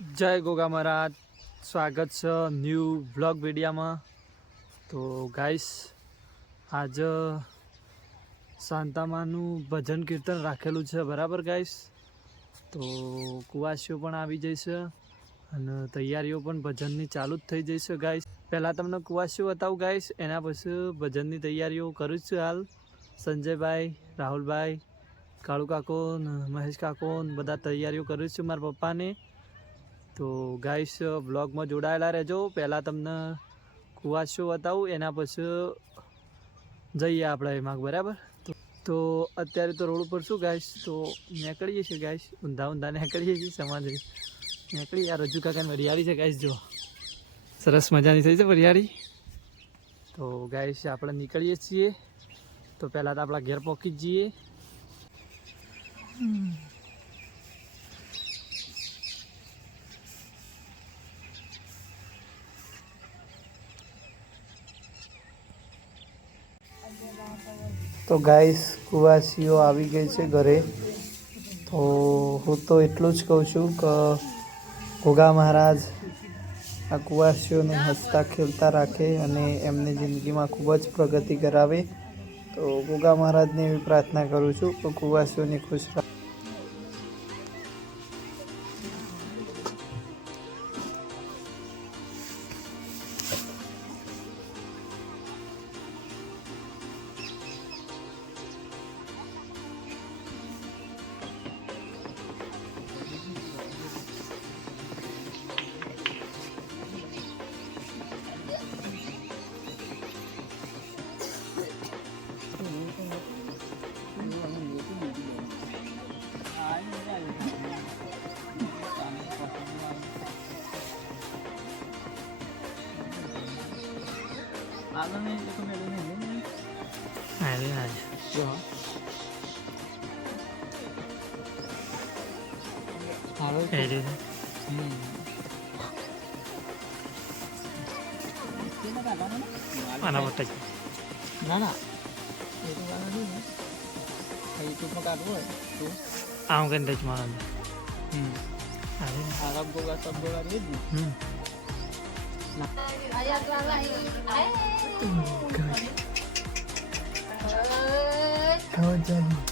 જય ગોગા મહારાજ. સ્વાગત છે ન્યૂ વ્લોગ વિડીયામાં. તો ગાઈસ, આજ શાંતામાનું ભજન કીર્તન રાખેલું છે, બરાબર ગાઈસ? તો કુવાસીઓ પણ આવી જશે અને તૈયારીઓ પણ ભજનની ચાલુ જ થઈ જશે ગાઈસ. પહેલાં તમને કુવાસીઓ બતાવું ગાઈસ, એના પછી ભજનની તૈયારીઓ કરું છું હાલ. સંજયભાઈ, રાહુલભાઈ કાળુ કાકો મહેશ કાકો બધા તૈયારીઓ કરું છું મારા પપ્પાને. તો ગાઈસ બ્લોગમાં જોડાયેલા રહેજો. પહેલાં તમને કુવાશો બતાવું, એના પછી જઈએ આપણે એમાં, બરાબર? તો અત્યારે તો રોડ ઉપર શું ગાઈશ તો નીકળીએ છીએ ગાઈશ ઊંધા ઊંધા નીકળીએ છીએ, સમાજ. નીકળી, આ રજૂ કાકાની વરિયાળી છે ગાઈશ જો સરસ મજાની થઈ છે વરિયાળી. તો ગાઈશ આપણે નીકળીએ છીએ. તો પહેલાં તો આપણા ઘેર પહોંચી જઈએ. તો ગાઈસ, કુવાસીઓ આવી ગઈ છે ઘરે. તો હું તો એટલું જ કહું છું કે ઘોગા મહારાજ આ કુવાસીઓને હસતા ખેલતા રાખે અને એમની જિંદગીમાં ખૂબ જ પ્રગતિ કરાવે. તો ઘોગા મહારાજને એવી પ્રાર્થના કરું છું કે કુવાસીઓને ખુશ này đây này rồi đây đây mana betul mana itu mana ni itu makan dua tu ah mungkin dah cuma hmm Arab gula sab gula ni hmm na. Oh my God. Ikaw dyan.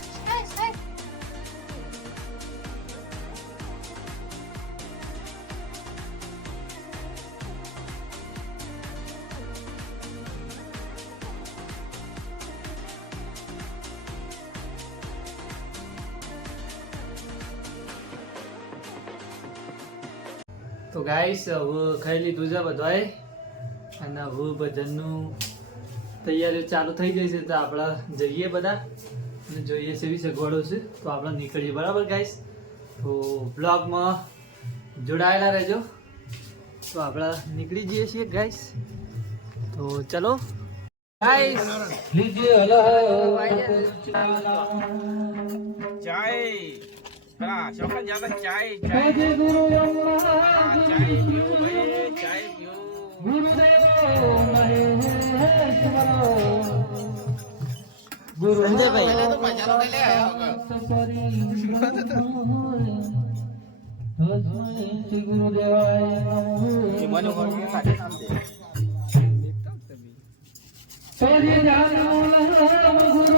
તો guys હવે ખાઈ લીધું છે બધાએ. અને હવે ભજનનું તૈયારીઓ ચાલુ થઈ ગઈ છે તો આપણે જઈએ બધા. અને જોઈએ છે એવી સગવડો છે તો આપણે નીકળીએ. બરાબર ગાઈસ તો બ્લોગમાં જોડાયેલા રહેજો. તો આપણે નીકળી જઈએ છીએ ગાઈસ તો ચલો. ગાઈસ ચાય પેલા શોખન જ્યાં ચાય ચાય હા, ચાય પીવું ભાઈ ચાય પીવું. સંજયભાઈ. તો મજાનો લઈ લે આવ્યો એ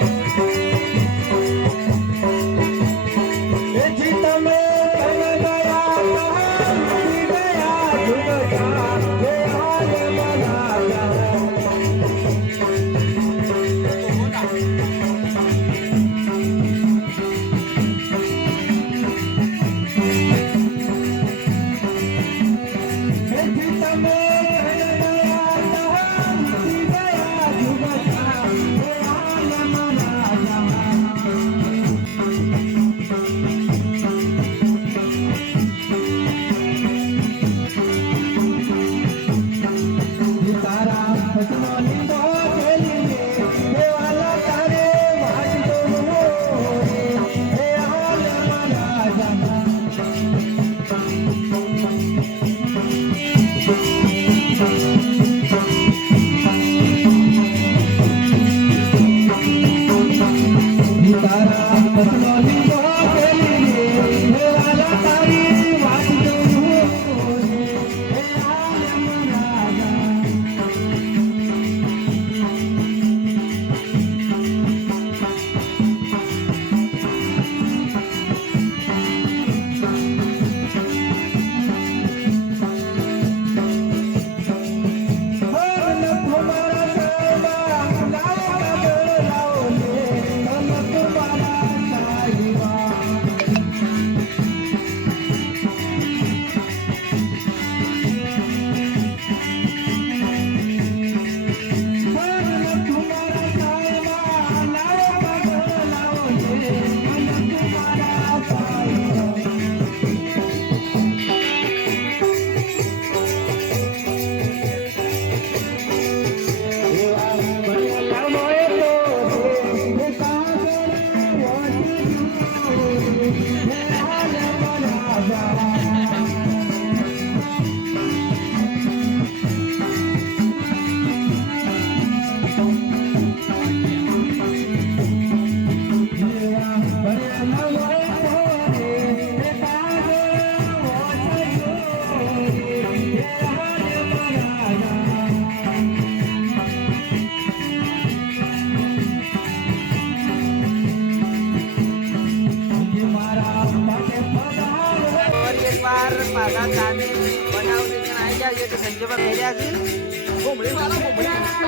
પાછા ચાને બનાવ સ્ટેશન આવી ગયા છે તો સંજયમાં ફેર્યા છે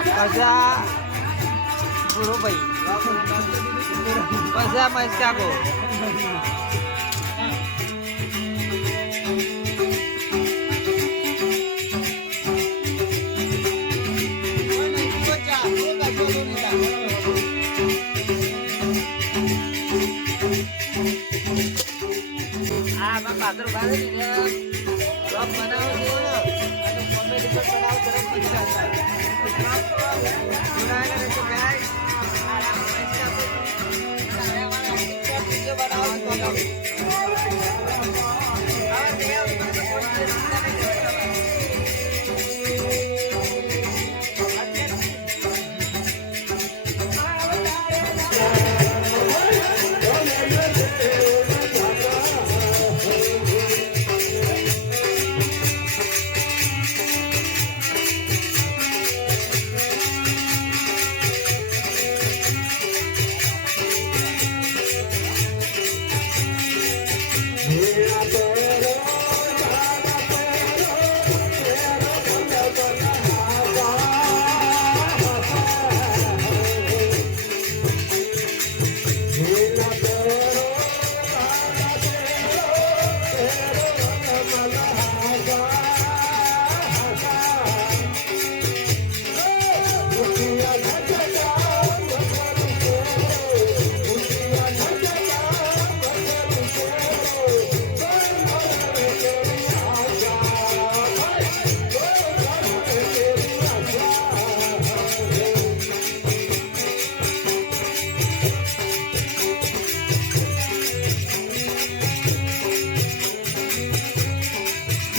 પાછા પૂરો ભાઈ પાછા મસ્કાકો આ માં પાત્ર ભારે રબ બનાવો છે અને કોમેડી પર બનાવો તરફ વાળા વિડિયો બનાવો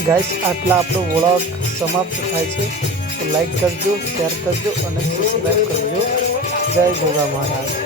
ગાઈસ, આટલા આપણો વ્લોગ સમાપ્ત થાય છે. તો લાઈક કરજો, શેર કરજો અને સબસ્ક્રાઈબ કરજો. જય ભોગા મહારાજ.